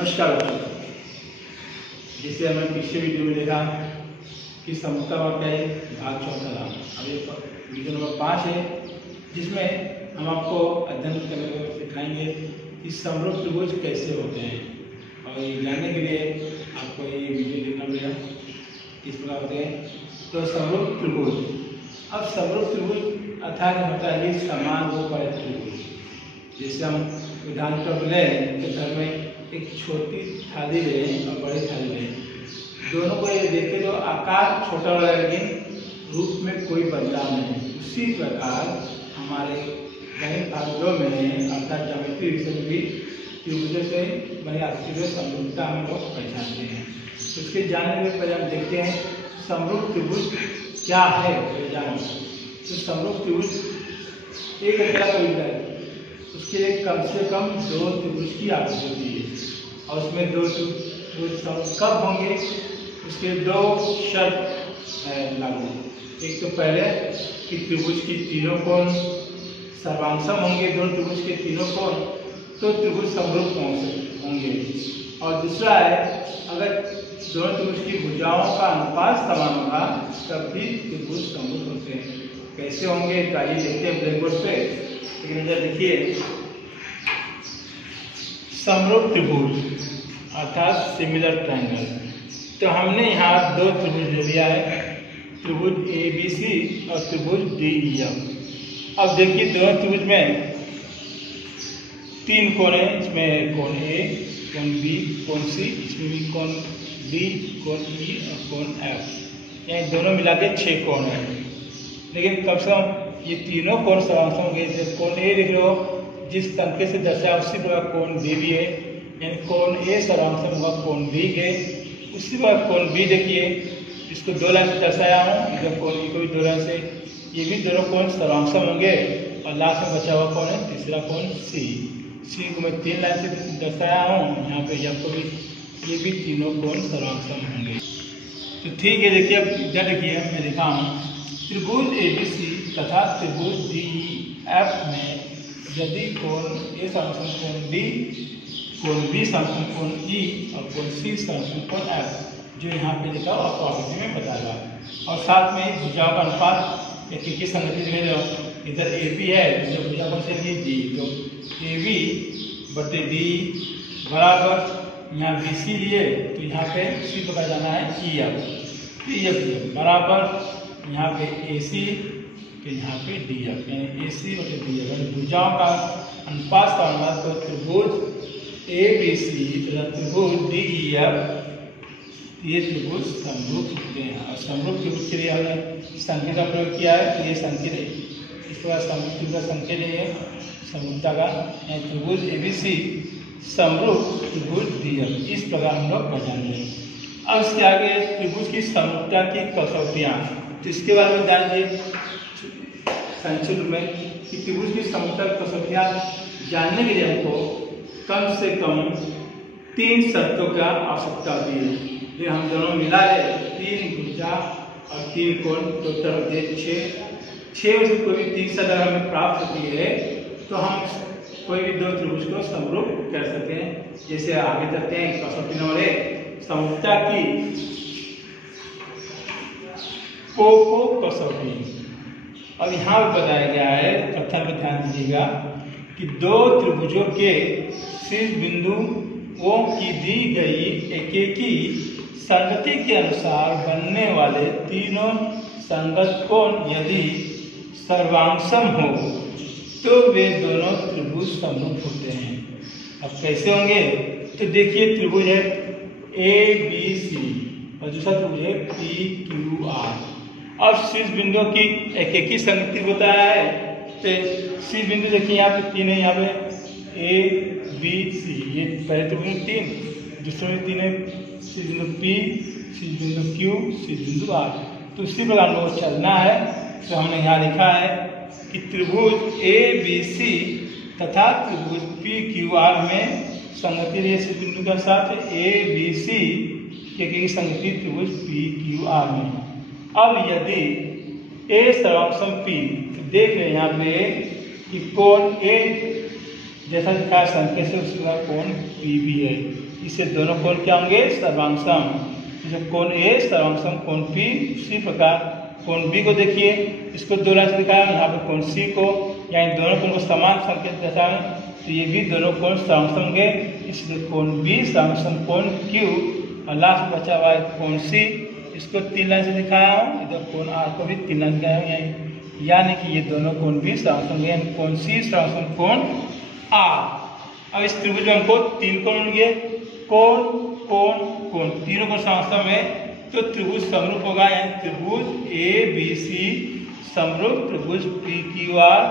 नमस्कार बच्चों, जिसे हमने पिछले वीडियो में देखा कि समरूपता का क्या है भाग चौथा था। अब ये वीडियो नंबर 5 है, जिसमें हम आपको अध्ययन करने को सिखाएंगे कि समरूप त्रिभुज कैसे होते हैं। और ये जानने के लिए आपको ये वीडियो देखना पड़ेगा किस प्रकार होते हैं। तो समरूप त्रिभुज, अब समरूप त्रिभुज अर्थात होता है समान रूप वाले त्रिभुज। जैसे हम उदाहरण पर लें तो घर में एक छोटी थाली लें और बड़ी थाली लें, दोनों को ये देखें तो आकार छोटा वाला लेकिन रूप में कोई बदलाव नहीं। उसी प्रकार हमारे गणित भागों में अर्थात ज्योमेट्री विषय में भी त्रिभुजों से बनी आकृति समरूपता हम लोग पहचानते हैं। उसके जानने के पहले हम देखते हैं समरूप त्रिभुज क्या है। तो समरूप त्रिभुज एक अकेला त्रिभुज है, उसके लिए कम से कम दो त्रिभुज की आवश्यकता होती है और उसमें दो त्रिभुज कब होंगे उसके दो शर्त लागू। एक तो पहले कि त्रिभुज की तीनों कोण सर्वांगसम होंगे, दोनों त्रिभुज के तीनों कोण तो त्रिभुज समरूप होंगे। और दूसरा है अगर दोनों त्रिभुज की भुजाओं का अनुपात समान होगा तब भी त्रिभुज समरूप होते हैं। कैसे होंगे तो आइए देखते हैं ब्लैक बोर्ड पे। एक नजर देखिए, समरूप त्रिभुज अर्थात सिमिलर ट्रायंगल। तो हमने यहाँ दो त्रिभुज ले लिया है, त्रिभुज ABC और त्रिभुज DEF। अब देखिए दोनों त्रिभुज में तीन कोण है, इसमें कोण A, कोण B, कोण C, इसमें भी कोण D, कोण E और कोण F, यानी दोनों मिला के 6 कोण है। लेकिन कम से कम ये तीनों कोण सर्वांगसम होंगे। जैसे कोण A देख लो जिस संख्या से दर्शाया उसी प्रकार कोण B भी है, यानी कोण A सर्वांगसम होगा कोण B के। उसी प्रकार कोण B देखिए, इसको दो लाइन से दर्शाया हूँ, इधर कोण E को भी दो लाइन से, ये भी दोनों कोण सर्वांगसम होंगे। और लास्ट में बचा हुआ कोण है तीसरा कोण C को मैं 3 लाइन से दर्शाया हूँ, यहाँ पे F को भी, ये भी तीनों कोण सर्वांगसम होंगे। तो ठीक है, देखिए अब इधर देखिए मैं लिखा हूँ त्रिभुज ABC तथा त्रिभुज DEF में यदि कोण A समसम कोण D, कोण B समसम कोण E और कोण C समसम कोण F, जो यहाँ पे लिखा हुआ आपको आकृति में बताएगा। और साथ में भुजाओं का अनुपात एक ही संगति में, जो इधर AB है जो भुजा कौन से लिए D, तो AB बटे D बराबर यहाँ BC लिए तो यहाँ पे C को जाना है EF बराबर यहाँ पे AC तो यहाँ पे DF, यानी AC बटे DF भुजाओं का अनुपात का अनुपात। तो त्रिभुज ABC तथा त्रिभुज DEF ये त्रिभुज समरूप होते हैं। और समरूप त्रिभुज के लिए हमने संख्या का प्रयोग किया है, तो ये संख्या इस प्रकार समरूप त्रिभुज का संख्या लिए समरूपता का, यानी त्रिभुज ABC समरूप त्रिभुज DF, इस प्रकार हम लोग पहचानेंगे। अब इसके आगे त्रिभुज की समरूपता की कसौटियाँ, तो इसके बारे में जानिए संक्षिप्त में कि त्रिभुज की समरूपता की कसौटियाँ जानने के लिए हमको कम से कम 3 शर्तों का आवश्यकता होती है। जो हम दोनों मिला ले 3 भुजा और 3 कोण, टोटल होते हैं 6 में से कोई भी 3 शर्त अगर हमें प्राप्त होती है तो हम कोई भी दो त्रिभुज को समरूप कर सकते हैं। जैसे आगे चलते हैं कसौटी नंबर 1, समरूपता की को कसौटी। अब यहाँ पर बताया गया है, कथन में ध्यान दीजिएगा कि दो त्रिभुजों के शीर्ष बिंदुओं की दी गई एकेकी संगति के अनुसार बनने वाले तीनों संगत कोण यदि सर्वांगसम हो तो वे दोनों त्रिभुज समरूप होते हैं। अब कैसे होंगे तो देखिए, त्रिभुज है ABC और दूसरा त्रिभुज है PQR और शीर्ष बिंदुओं की एक ही संगति बताया है। तो शीर्ष बिंदु देखिए यहाँ पे 3 है, यहाँ पे ABC, ये पहले त्रिभुज 3, दूसरे में 3 है, शीर्ष बिंदु P, शीर्ष बिंदु Q, शीर्ष बिंदु R। तो उसी प्रकार हम लोग चलना है। तो हमने यहाँ लिखा है कि त्रिभुज ABC तथा त्रिभुज PQR में संगति लिए शीर्ष बिंदु के साथ ABC की संगति त्रिभुज PQR में। अब यदि A सर्वांगसम P, तो देख रहे हैं यहाँ पे कि कोण A जैसा लिखा है संख्या से उसका कोण P भी है। इससे दोनों कोण क्या होंगे? सर्वांगसम। जो कोण ए सर्वांगसम कोण पी, उसी प्रकार कोण बी को देखिए, इसको दो लाइन से दिखाया, यहाँ पे कोण सी को, यानी दोनों कोण को समान संकेत दर्शाएं, तो ये भी दोनों कोण सर्वांगसम होंगे, इसलिए कोण बी सर्वांगसम कोण क्यू। और लास्ट बचा हुआ है कोण सी, इसको 3 लाइन से दिखाया हूँ, इधर कोण आर को भी 3 लाइन दिखाया हूँ, यानी कि ये दोनों कोण भी सर्वांगसम होंगे, यानी कोण सी सर्वांगसम कोण आर। अब इस त्रिभुज में हमको 3 कोण मिलेंगे, कोण कोण कोण, तीनों कोण सर्वांगसम है, तो त्रिभुज समरूप होगा, यानी त्रिभुज ए बी सी समरूप त्रिभुज पी क्यू आर।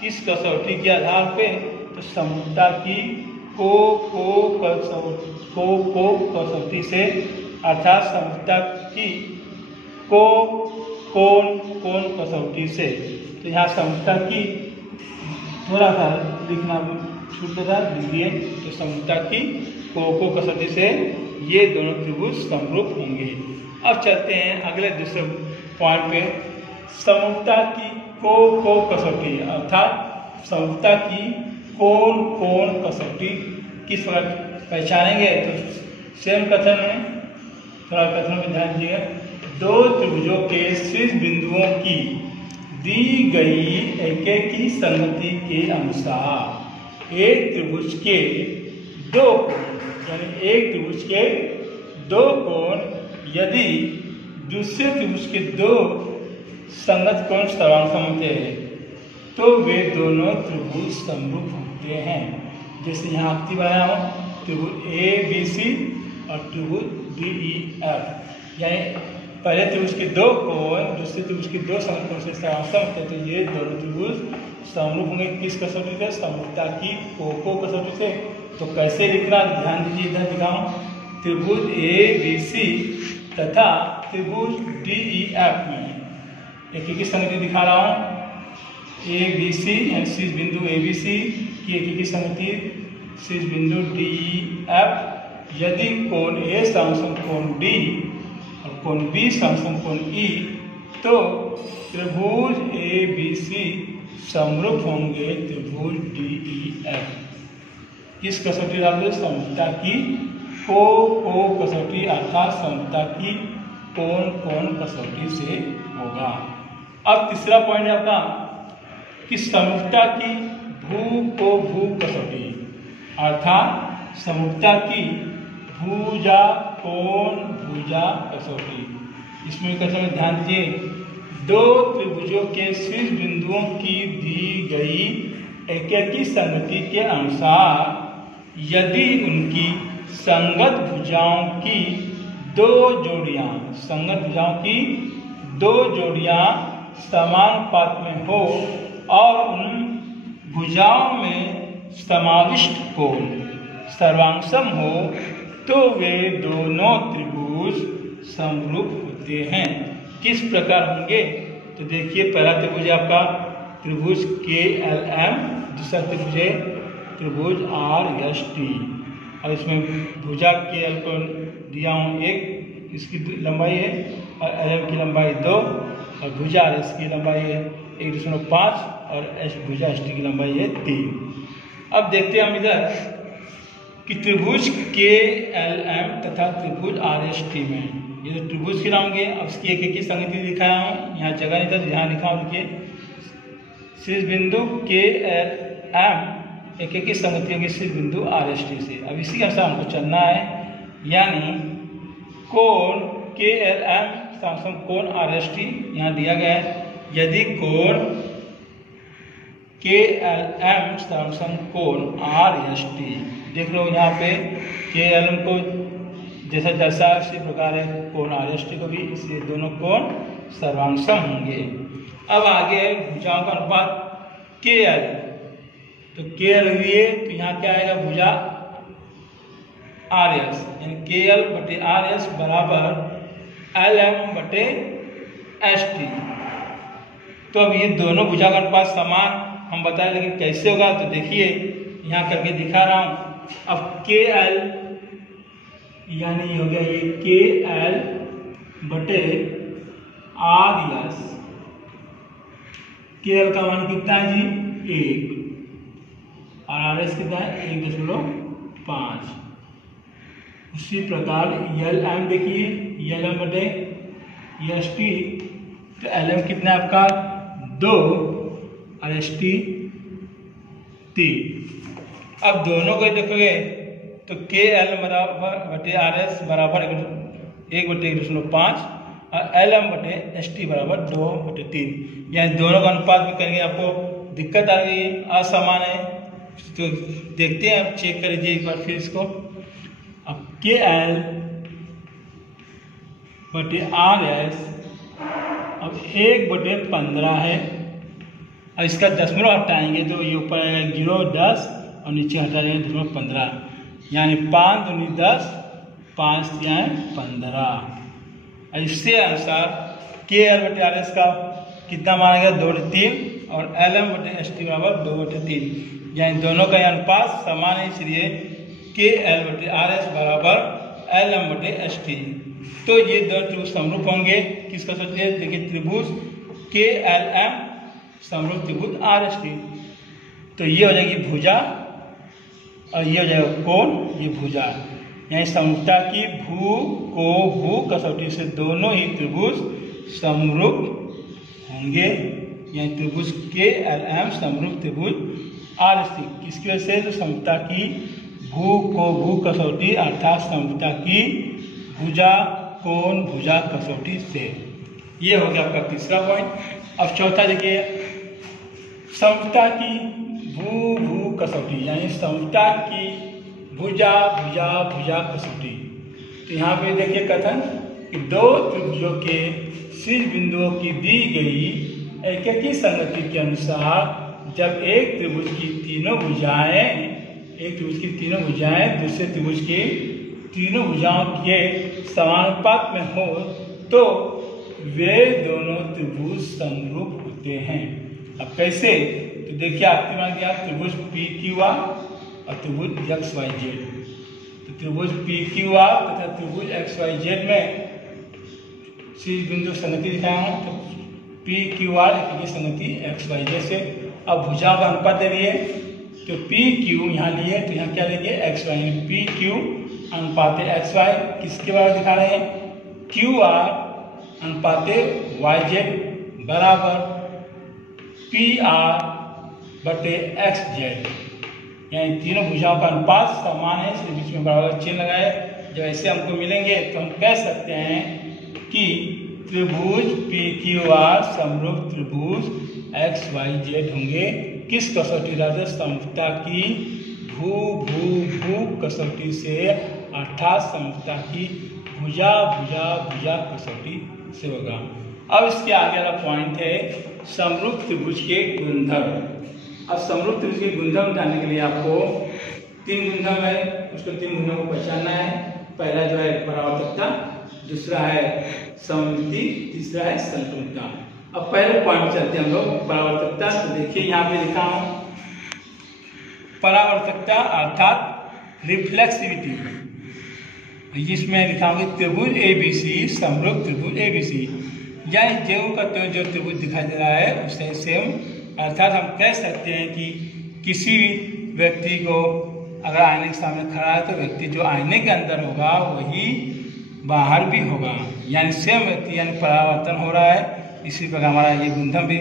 किस कसौटी के आधार पे? तो समरूपता की को कसौटी से, अर्थात समरूपता की को कोण कसौटी से। तो यहाँ समरूपता की थोड़ा सा लिखना छूट था, लिखिए, तो समरूपता की को कसौटी से ये दोनों त्रिभुज समरूप होंगे। अब चलते हैं अगले दूसरे पॉइंट पे, समरूपता की को कसौटी, अर्थात समरूपता की कोण कसौटी किस प्रकार पहचानेंगे? तो सेम कथन में, थोड़ा कथन में ध्यान दीजिएगा, दो त्रिभुजों के शीर्ष बिंदुओं की दी गई एक की संगति के अनुसार एक त्रिभुज के दो कोण, यानी एक त्रिभुज के दो कोण यदि दूसरे त्रिभुज के दो संगत कोण सर्वांगसम होते हैं, तो वे दोनों त्रिभुज समरूप होते हैं। जैसे यहाँ आकृति बनाया हूँ, त्रिभुज ए बी सी और त्रिभुज डी ई एफ, यानी पहले त्रिभुज के दो कोण दूसरे त्रिभुज के दो संगत कोण से सर्वांगसम होते हैं, तो ये दोनों त्रिभुज समरूप होंगे। किस कसौटी से? समरूपता की को कसौटी से। तो कैसे लिखना, ध्यान दीजिए, इधर दिखाऊं, त्रिभुज ए बी सी तथा त्रिभुज डी ई एफ में एक संगति दिखा रहा हूँ। ए बी सी यानी शीर्ष बिंदु ए बी सी की एक संगति शीर्ष बिंदु डी ई एफ, यदि कोण ए सर्वांगसम कोण डी और कोण बी सर्वांगसम कोण ई, तो त्रिभुज ए बी सी समरूप होंगे त्रिभुज डी ई एफ। किस कसौटी डालोगे? समरूपता की को कसौटी, अर्थात समरूपता की कोण कसौटी से होगा। अब तीसरा पॉइंट है आपका कि समरूपता की भू कसौटी, अर्थात समरूपता की भुजा कसौटी। इसमें कसौटी में ध्यान दीजिए, दो त्रिभुजों के शीर्ष बिंदुओं की दी गई एक की संगति के अनुसार यदि उनकी संगत भुजाओं की दो जोड़ियां समान अनुपात में हो और उन भुजाओं में समाविष्ट कोण सर्वांगसम हो, तो वे दोनों त्रिभुज समरूप होते हैं। किस प्रकार होंगे? तो देखिए, पहला त्रिभुज आपका त्रिभुज के एल एम, दूसरा त्रिभुज है त्रिभुज आर एस टी, और इसमें भुजा के एल को दिया हूँ 1, इसकी लंबाई है, और एल एम की लंबाई 2, और भुजा आर एस की लंबाई है 1.5, और भुजा एस टी की लंबाई है 3। अब देखते हैं हम इधर कि त्रिभुज के एल एम तथा त्रिभुज आर एस टी में ये जो त्रिभुज के नाम के, अब इसकी एक की संगति दिखाया हूँ, यहाँ जगह नहीं था, यहाँ लिखा हूँ, देखिए, शीर्ष बिंदु के एल एम एक की संगति होगी शीर्ष बिंदु आर एस टी से। अब इसी के अनुसार हमको चलना है, यानी कोण के एल एम सर्वांगसम कोण आर एस टी यहाँ दिया गया है। यदि कोण के एल एम सर्वांगसम कोण आर एस टी, देख लो यहाँ पे के एल एम को जैसा दर्शाया उसी प्रकार है कोण आर एस टी को भी, इसलिए दोनों कोण सर्वांगसम होंगे। अब आगे भुजाओं का अनुपात के एल, तो के एल लिए तो यहाँ क्या आएगा? भुजा आर एस, यानी के एल बटे आर एस बराबर एल एम बटे एस टी। तो अब ये दोनों भुजा का अनुपात समान हम बताएं, लेकिन कैसे होगा? तो देखिए, यहाँ करके दिखा रहा हूँ। अब के एल यानी हो गया ये के एल बटे आर एस, के एल का मान कितना है जी? 1, और आर एस कितना है? 1.5। उसी प्रकार एल एम देखिए, एल एम बटे एस टी, तो एल एम कितना है आपका 2 और एस टी 3। अब दोनों को देखोगे तो के एल बराबर बटे आर एस बराबर 1/1.5 और एल एम बटे एस टी बराबर 2/3। यानी दोनों का अनुपात भी करेंगे, आपको दिक्कत आ गई, असमान है, तो देखते हैं, आप चेक कर लीजिए एक बार फिर इसको। अब के एल बटे आर एस अब 1/15 है, और इसका दशमलव हटाएंगे तो ये ऊपर आएगा 0 10 और नीचे हटा देंगे 0.15, यानी 5 दूनी 10, 5 × 15। इससे अनुसार के एल बटे आर एस का कितना माना गया 2/3 और एल एम बटे एस टी बराबर 2/3, यानी दोनों का अनुपात समान है, इसलिए के एल बटे आर एस बराबर एल एम बटे एस टी। तो ये दो त्रिभुज समरूप होंगे, किसका सोचिए, देखिए त्रिभुज के एल एम समरूप त्रिभुज आर एस टी। तो ये हो जाएगी भुजा और ये हो जाएगा कोण, ये भुजा, यानी समरूपता की भू कसौटी से दोनों ही त्रिभुज समरूप होंगे, यानी त्रिभुज के एल एम समरूप त्रिभुज आर एस टी। किसकी वजह से, तो समरूपता की भू कसौटी अर्थात समरूपता की भुजा कोण भुजा कसौटी से। ये हो गया आपका तीसरा पॉइंट। अब चौथा देखिए, समरूपता की भू कसौटी, यानी समरूपता की भुजा कसौटी। तो यहाँ पे देखिए कथन कि दो त्रिभुजों के शीर्ष बिंदुओं की दी गई एक ही संगति के अनुसार जब एक त्रिभुज की तीनों भुजाएं दूसरे त्रिभुज की तीनों भुजाओं के समानुपात में हो तो वे दोनों त्रिभुज समरूप होते हैं। अब कैसे, तो देखिए आपके मान दिया त्रिभुज पी क्यू आर और त्रिभुज एक्स वाई जेड। तो त्रिभुज पी क्यू आर तथा त्रिभुज एक्स वाई जेड में शीर्ष बिंदु संगति दिखाया हूँ, तो पी क्यू आर की संगति एक्स वाई जेड से। अब भुजाओं का अनुपात दे दिए, तो पी क्यू यहाँ लिए, तो यहाँ क्या लेंगे एक्स वाई, पी क्यू अनुपात एक्स वाई किसके बराबर दिखा रहे हैं, क्यू आर अनुपात वाई जेड बराबर पी आर बटे एक्स जेड, यानी तीनों भुजाओं का अनुपात समान है, इसलिए बीच में बराबर चिन्ह लगाए। जब ऐसे हमको मिलेंगे तो हम कह सकते हैं कि त्रिभुज पी क्यू आर समरूप त्रिभुज एक्स वाई जेड होंगे। किस कसौटी राजा, समरूपता की भू कसौटी से, अर्थात समरूपता की भुजा कसौटी से होगा। अब इसके आगे वाला पॉइंट है समरूप त्रिभुज के गुणधर्म। अब समरूप त्रिभुज के गुणधर्म जानने के लिए आपको 3 गुणधर्म है, उसको 3 गुणधर्म को पहचानना है। पहला जो है परावर्तकता, दूसरा है सममिति, तीसरा है संपूर्णता। अब पहले पॉइंट चलते हैं हम लोग परावर्तकता। तो देखिए यहाँ पे लिखा हूँ परावर्तकता अर्थात रिफ्लेक्सिविटी, जिसमें लिखा हूँ त्रिभुज ABC समरूप त्रिभुज ABC, यानी जो का तो जो त्रिभुज दिखाई दे रहा है उससे सेम, अर्थात हम कह सकते हैं कि किसी भी व्यक्ति को अगर आईने के सामने खड़ा है तो व्यक्ति जो आईने के अंदर होगा वही बाहर भी होगा, यानी सेम व्यक्ति, यानी परावर्तन हो रहा है। इसी प्रकार हमारा ये गुणधर्म भी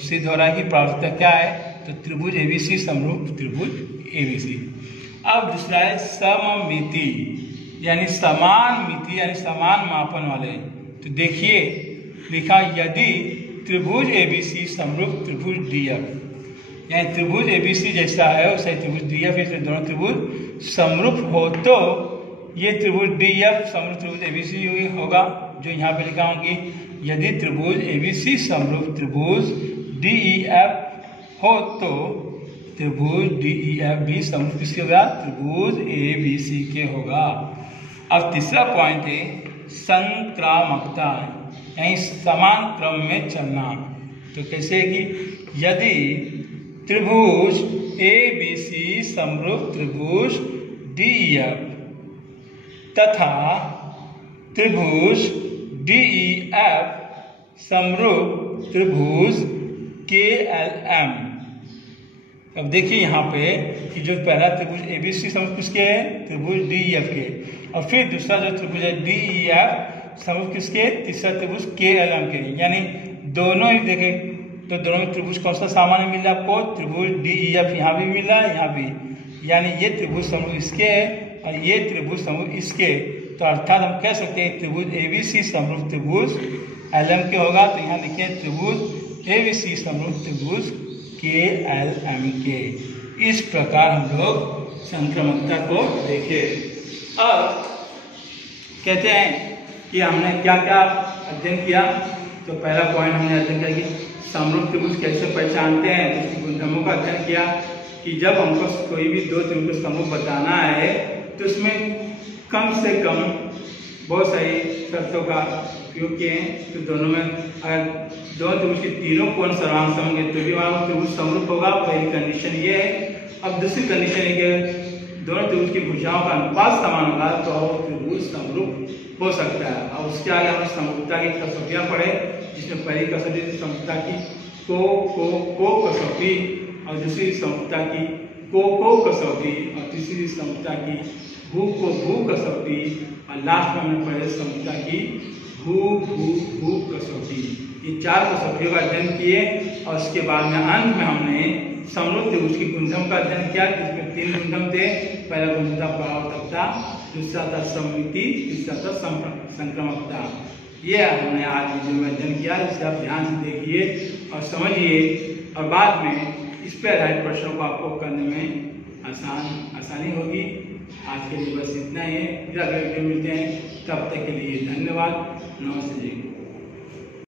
सिद्ध हो रहा है कि परावर्तकता क्या है, तो त्रिभुज ABC समरूप त्रिभुज ABC। अब दूसरा है सममिति, यानी समान मिति, यानी समान मापन वाले। तो देखिए लिखा यदि त्रिभुज ABC समरूप त्रिभुज DF, यानी त्रिभुज ABC जैसा है वैसे त्रिभुज DF, इसलिए दोनों त्रिभुज समरूप हो तो ये त्रिभुज DF समरूप त्रिभुज ABC होगा। जो यहाँ पे लिखा हूँ कि यदि त्रिभुज ABC समरूप त्रिभुज DEF हो तो त्रिभुज DEF भी समरूप किसके होगा, त्रिभुज ABC के होगा। अब तीसरा पॉइंट है संक्रामकता, यानी समान क्रम में चलना। तो कैसे कि यदि त्रिभुज ABC समरूप त्रिभुज DEF तथा त्रिभुज DEF समरूप त्रिभुज KLM अब देखिए यहाँ पे कि जो पहला त्रिभुज ABC समूह किसके है, त्रिभुज DEF के, और फिर दूसरा जो त्रिभुज है DEF समूह किसके, तीसरा त्रिभुज KLM के। यानी दोनों ही देखें तो दोनों में त्रिभुज कौन सा सामान्य मिल रहा है आपको, त्रिभुज DEF यहाँ भी मिल रहा है, यहाँ भी, यानी ये त्रिभुज समूह इसके है और ये त्रिभुज समूह इसके। तो अर्थात हम कह सकते हैं त्रिभुज ABC समरूप त्रिभुज LM के होगा। तो यहाँ लिखिए त्रिभुज ABC समरूप त्रिभुज KLM के। इस प्रकार हम लोग संक्रमणता को देखे। अब कहते हैं कि हमने क्या क्या अध्ययन किया। तो पहला पॉइंट हमने अध्ययन किया कि समरूप त्रिभुज कैसे पहचानते हैं, तो उसकी गुणधर्मों का अध्ययन किया कि जब हमको कोई भी दो त्रिभुज का समूह बताना है तो उसमें कम से कम बहुत सारी शर्तों का उपयोग किए हैं। तो दोनों में अगर दोनों त्रिभुज के तीनों कोण सर्वांग सम होंगे तो भी वहाँ त्रिभुज समरूप होगा। पहली कंडीशन ये है। अब दूसरी कंडीशन है कि दोनों त्रिभुज की भुजाओं का अनुपात समान होगा तो त्रिभुज समरूप हो सकता है। और उसके आगे हमने समरूपता की कसौटियाँ पढ़े, जिसमें पहली कसौटी समरूपता की को कसौटी, और दूसरी समरूपता की को कसौटी, और तीसरी समरूपता की भू कसौटी, और लास्ट में हमने पढ़े समरूपता की भू कसौटी। ये चार कसौटियों का अध्ययन किए और उसके बाद में अंत में हमने समरूप त्रिभुज की गुणधर्म का अध्ययन किया, जिसमें तीन गुणधर्म थे। पहला गुणधर्म था परावर्तकता, दूसरा था सममिति, तीसरा था संक्रमकता। ये हमने आज वीडियो में अध्ययन किया। इसे आप ध्यान से देखिए और समझिए, और बाद में इस पर आधारित प्रश्नों को आपको करने में आसानी होगी। आज के लिए बस इतना ही है। फिर अगले वीडियो मिलते हैं, तब तक के लिए धन्यवाद। नमस्ते जी।